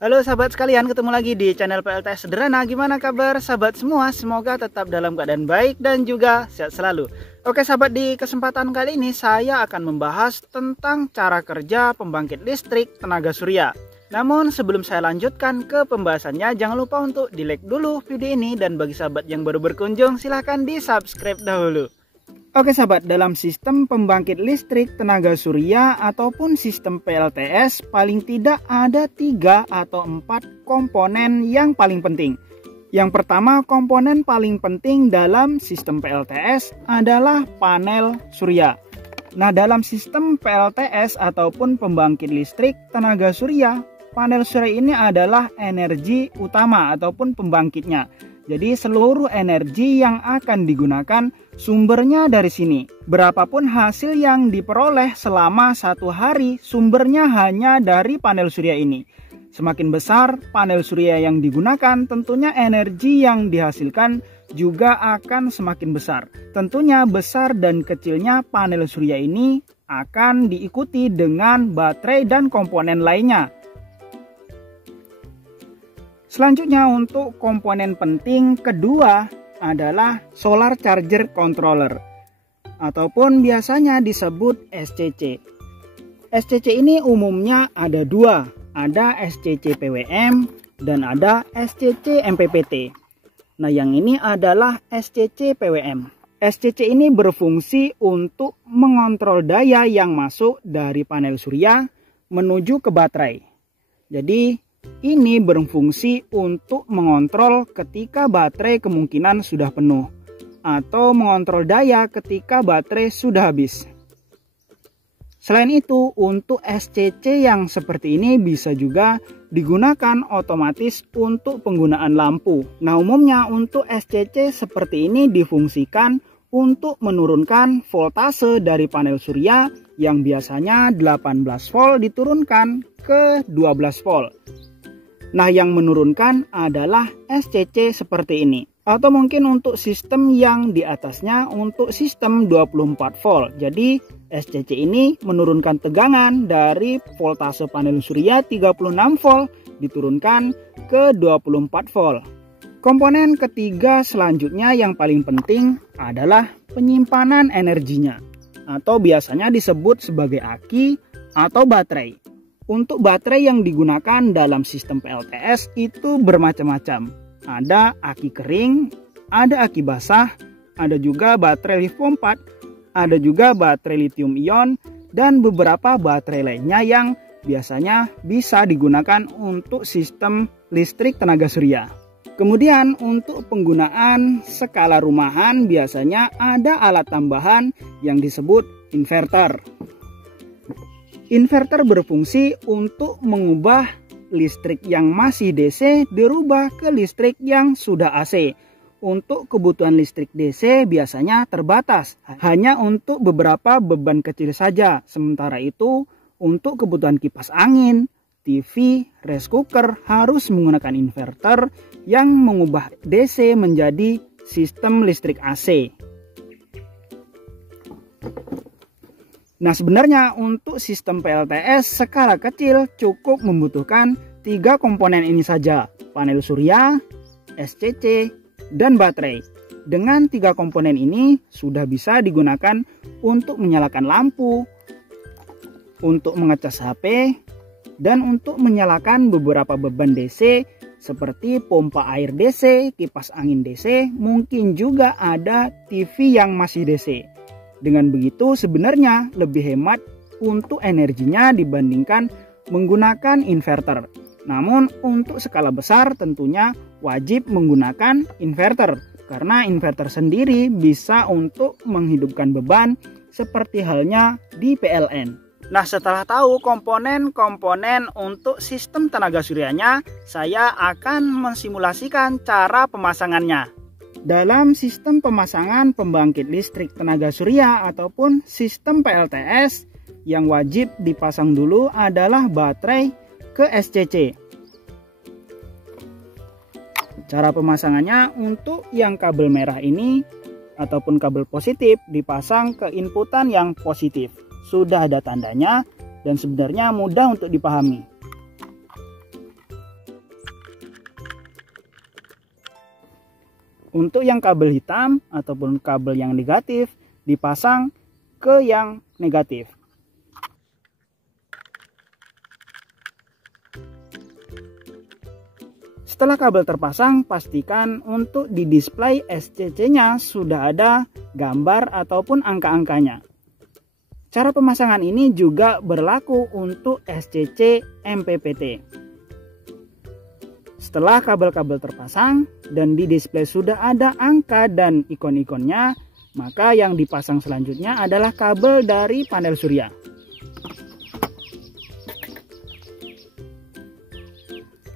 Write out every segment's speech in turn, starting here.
Halo sahabat sekalian, ketemu lagi di channel PLTS Sederhana. Gimana kabar sahabat semua? Semoga tetap dalam keadaan baik dan juga sehat selalu. Oke sahabat, di kesempatan kali ini saya akan membahas tentang cara kerja pembangkit listrik tenaga surya. Namun sebelum saya lanjutkan ke pembahasannya, jangan lupa untuk di like dulu video ini. Dan bagi sahabat yang baru berkunjung, silahkan di subscribe dahulu. Oke sahabat, dalam sistem pembangkit listrik tenaga surya ataupun sistem PLTS paling tidak ada 3 atau 4 komponen yang paling penting. Yang pertama, komponen paling penting dalam sistem PLTS adalah panel surya. Nah, dalam sistem PLTS ataupun pembangkit listrik tenaga surya, panel surya ini adalah energi utama ataupun pembangkitnya. Jadi seluruh energi yang akan digunakan sumbernya dari sini. Berapapun hasil yang diperoleh selama 1 hari, sumbernya hanya dari panel surya ini. Semakin besar panel surya yang digunakan, tentunya energi yang dihasilkan juga akan semakin besar. Tentunya besar dan kecilnya panel surya ini akan diikuti dengan baterai dan komponen lainnya. Selanjutnya, untuk komponen penting kedua adalah solar charger controller ataupun biasanya disebut SCC. SCC ini umumnya ada 2, ada SCC PWM dan ada SCC MPPT. Nah, yang ini adalah SCC PWM. SCC ini berfungsi untuk mengontrol daya yang masuk dari panel surya menuju ke baterai. Jadi ini berfungsi untuk mengontrol ketika baterai kemungkinan sudah penuh atau mengontrol daya ketika baterai sudah habis. Selain itu, untuk SCC yang seperti ini bisa juga digunakan otomatis untuk penggunaan lampu. Nah, umumnya untuk SCC seperti ini difungsikan untuk menurunkan voltase dari panel surya yang biasanya 18 volt diturunkan ke 12 volt. Nah, yang menurunkan adalah SCC seperti ini. Atau mungkin untuk sistem yang di atasnya untuk sistem 24 volt. Jadi SCC ini menurunkan tegangan dari voltase panel surya 36 volt diturunkan ke 24 volt. Komponen ketiga selanjutnya yang paling penting adalah penyimpanan energinya, atau biasanya disebut sebagai aki atau baterai. Untuk baterai yang digunakan dalam sistem PLTS itu bermacam-macam. Ada aki kering, ada aki basah, ada juga baterai lithium 4, ada juga baterai lithium ion, dan beberapa baterai lainnya yang biasanya bisa digunakan untuk sistem listrik tenaga surya. Kemudian untuk penggunaan skala rumahan biasanya ada alat tambahan yang disebut inverter. Inverter berfungsi untuk mengubah listrik yang masih DC dirubah ke listrik yang sudah AC. Untuk kebutuhan listrik DC biasanya terbatas, hanya untuk beberapa beban kecil saja. Sementara itu, untuk kebutuhan kipas angin, TV, rice cooker harus menggunakan inverter yang mengubah DC menjadi sistem listrik AC. Nah, sebenarnya untuk sistem PLTS skala kecil cukup membutuhkan 3 komponen ini saja, panel surya, SCC, dan baterai. Dengan 3 komponen ini sudah bisa digunakan untuk menyalakan lampu, untuk mengecas HP, dan untuk menyalakan beberapa beban DC seperti pompa air DC, kipas angin DC, mungkin juga ada TV yang masih DC. Dengan begitu sebenarnya lebih hemat untuk energinya dibandingkan menggunakan inverter. Namun untuk skala besar tentunya wajib menggunakan inverter, karena inverter sendiri bisa untuk menghidupkan beban seperti halnya di PLN. Nah, setelah tahu komponen-komponen untuk sistem tenaga suryanya, saya akan mensimulasikan cara pemasangannya. Dalam sistem pemasangan pembangkit listrik tenaga surya ataupun sistem PLTS, yang wajib dipasang dulu adalah baterai ke SCC. Cara pemasangannya, untuk yang kabel merah ini ataupun kabel positif dipasang ke inputan yang positif. Sudah ada tandanya dan sebenarnya mudah untuk dipahami. Untuk yang kabel hitam ataupun kabel yang negatif dipasang ke yang negatif. Setelah kabel terpasang, pastikan untuk di display SCC-nya sudah ada gambar ataupun angka-angkanya. Cara pemasangan ini juga berlaku untuk SCC MPPT. Setelah kabel-kabel terpasang dan di display sudah ada angka dan ikon-ikonnya, maka yang dipasang selanjutnya adalah kabel dari panel surya.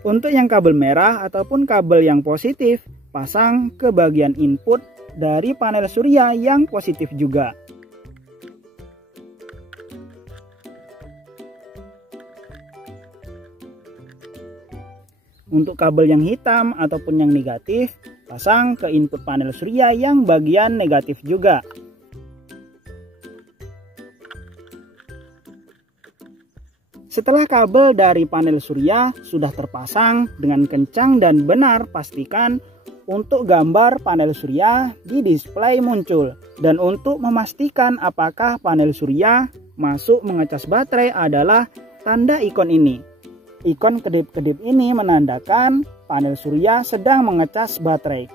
Untuk yang kabel merah ataupun kabel yang positif, pasang ke bagian input dari panel surya yang positif juga. Untuk kabel yang hitam ataupun yang negatif, pasang ke input panel surya yang bagian negatif juga. Setelah kabel dari panel surya sudah terpasang dengan kencang dan benar, pastikan untuk gambar panel surya di display muncul. Dan untuk memastikan apakah panel surya masuk mengecas baterai adalah tanda ikon ini. Ikon kedip-kedip ini menandakan panel surya sedang mengecas baterai.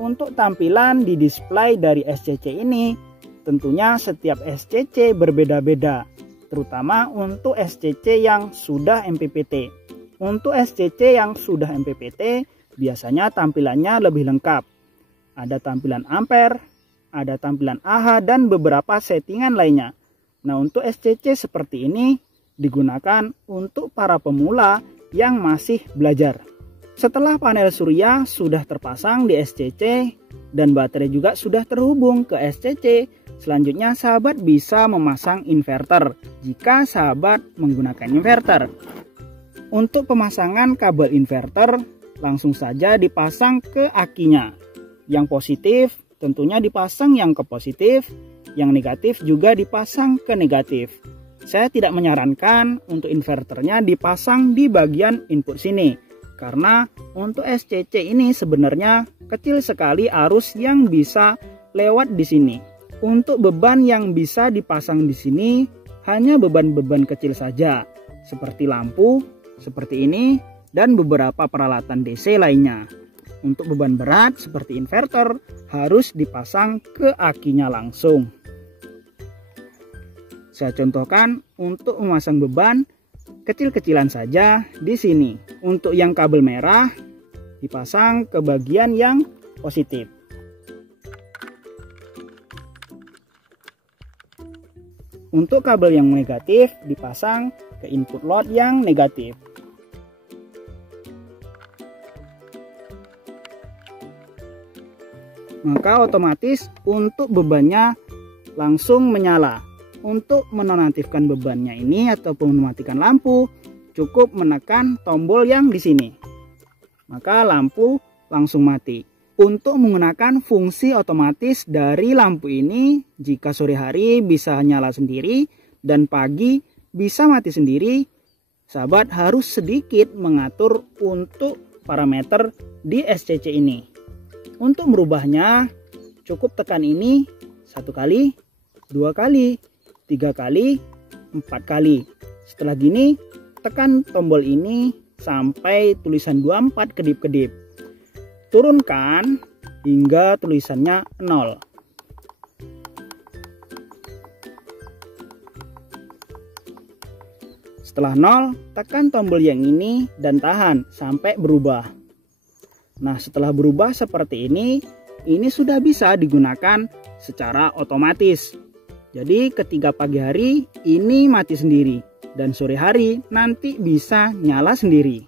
Untuk tampilan di display dari SCC ini, tentunya setiap SCC berbeda-beda, terutama untuk SCC yang sudah MPPT. Untuk SCC yang sudah MPPT, biasanya tampilannya lebih lengkap. Ada tampilan ampere, ada tampilan AH, dan beberapa settingan lainnya. Nah, untuk SCC seperti ini digunakan untuk para pemula yang masih belajar. Setelah panel surya sudah terpasang di SCC dan baterai juga sudah terhubung ke SCC, selanjutnya sahabat bisa memasang inverter jika sahabat menggunakan inverter. Untuk pemasangan kabel inverter, langsung saja dipasang ke akinya. Yang positif tentunya dipasang yang ke positif, yang negatif juga dipasang ke negatif. Saya tidak menyarankan untuk inverternya dipasang di bagian input sini, karena untuk SCC ini sebenarnya kecil sekali arus yang bisa lewat di sini. Untuk beban yang bisa dipasang di sini hanya beban-beban kecil saja, seperti lampu, seperti ini, dan beberapa peralatan DC lainnya. Untuk beban berat seperti inverter harus dipasang ke akinya langsung. Saya contohkan untuk memasang beban kecil-kecilan saja di sini. Untuk yang kabel merah dipasang ke bagian yang positif. Untuk kabel yang negatif dipasang ke input load yang negatif. Maka otomatis untuk bebannya langsung menyala. Untuk menonaktifkan bebannya ini ataupun mematikan lampu, cukup menekan tombol yang di sini. Maka lampu langsung mati. Untuk menggunakan fungsi otomatis dari lampu ini, jika sore hari bisa nyala sendiri dan pagi bisa mati sendiri, sahabat harus sedikit mengatur untuk parameter di SCC ini. Untuk merubahnya, cukup tekan ini 1 kali, 2 kali, 3 kali, 4 kali. Setelah gini, tekan tombol ini sampai tulisan 24 kedip-kedip. Turunkan hingga tulisannya 0. Setelah 0, tekan tombol yang ini dan tahan sampai berubah. Nah, setelah berubah seperti ini sudah bisa digunakan secara otomatis. Jadi ketika pagi hari ini mati sendiri dan sore hari nanti bisa nyala sendiri.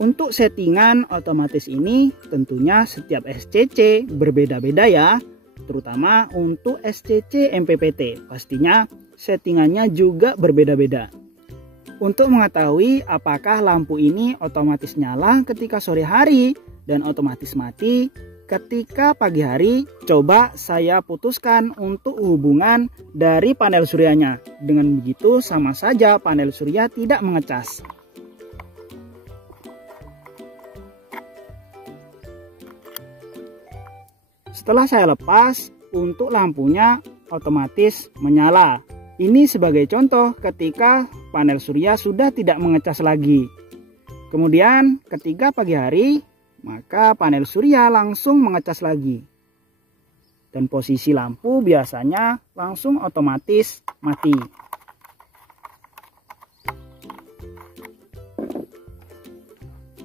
Untuk settingan otomatis ini tentunya setiap SCC berbeda-beda ya, terutama untuk SCC MPPT. Pastinya settingannya juga berbeda-beda. Untuk mengetahui apakah lampu ini otomatis nyala ketika sore hari dan otomatis mati ketika pagi hari, coba saya putuskan untuk hubungan dari panel suryanya. Dengan begitu sama saja panel surya tidak mengecas. Setelah saya lepas, untuk lampunya otomatis menyala. Ini sebagai contoh ketika panel surya sudah tidak mengecas lagi. Kemudian ketika pagi hari, maka panel surya langsung mengecas lagi. Dan posisi lampu biasanya langsung otomatis mati.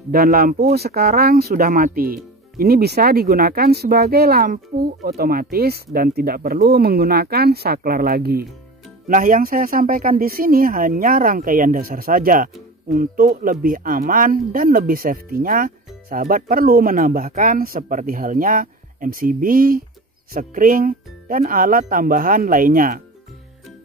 Dan lampu sekarang sudah mati. Ini bisa digunakan sebagai lampu otomatis dan tidak perlu menggunakan saklar lagi. Nah, yang saya sampaikan di sini hanya rangkaian dasar saja. Untuk lebih aman dan lebih safety-nya, sahabat perlu menambahkan seperti halnya MCB, sekring, dan alat tambahan lainnya.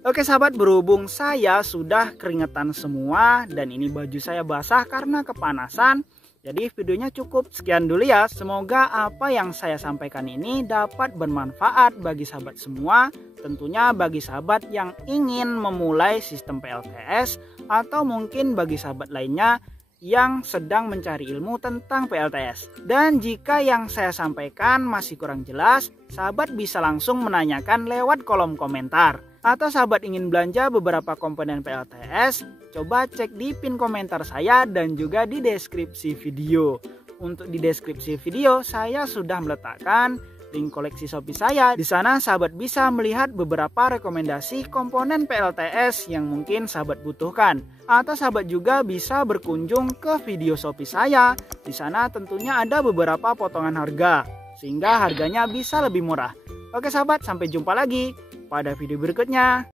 Oke sahabat, berhubung saya sudah keringetan semua dan ini baju saya basah karena kepanasan, jadi videonya cukup sekian dulu ya. Semoga apa yang saya sampaikan ini dapat bermanfaat bagi sahabat semua. Tentunya bagi sahabat yang ingin memulai sistem PLTS atau mungkin bagi sahabat lainnya yang sedang mencari ilmu tentang PLTS. Dan jika yang saya sampaikan masih kurang jelas, sahabat bisa langsung menanyakan lewat kolom komentar. Atau sahabat ingin belanja beberapa komponen PLTS, coba cek di pin komentar saya dan juga di deskripsi video. Untuk di deskripsi video saya sudah meletakkan link koleksi Shopee saya. Di sana sahabat bisa melihat beberapa rekomendasi komponen PLTS yang mungkin sahabat butuhkan. Atau sahabat juga bisa berkunjung ke video Shopee saya. Di sana tentunya ada beberapa potongan harga sehingga harganya bisa lebih murah. Oke sahabat, sampai jumpa lagi pada video berikutnya.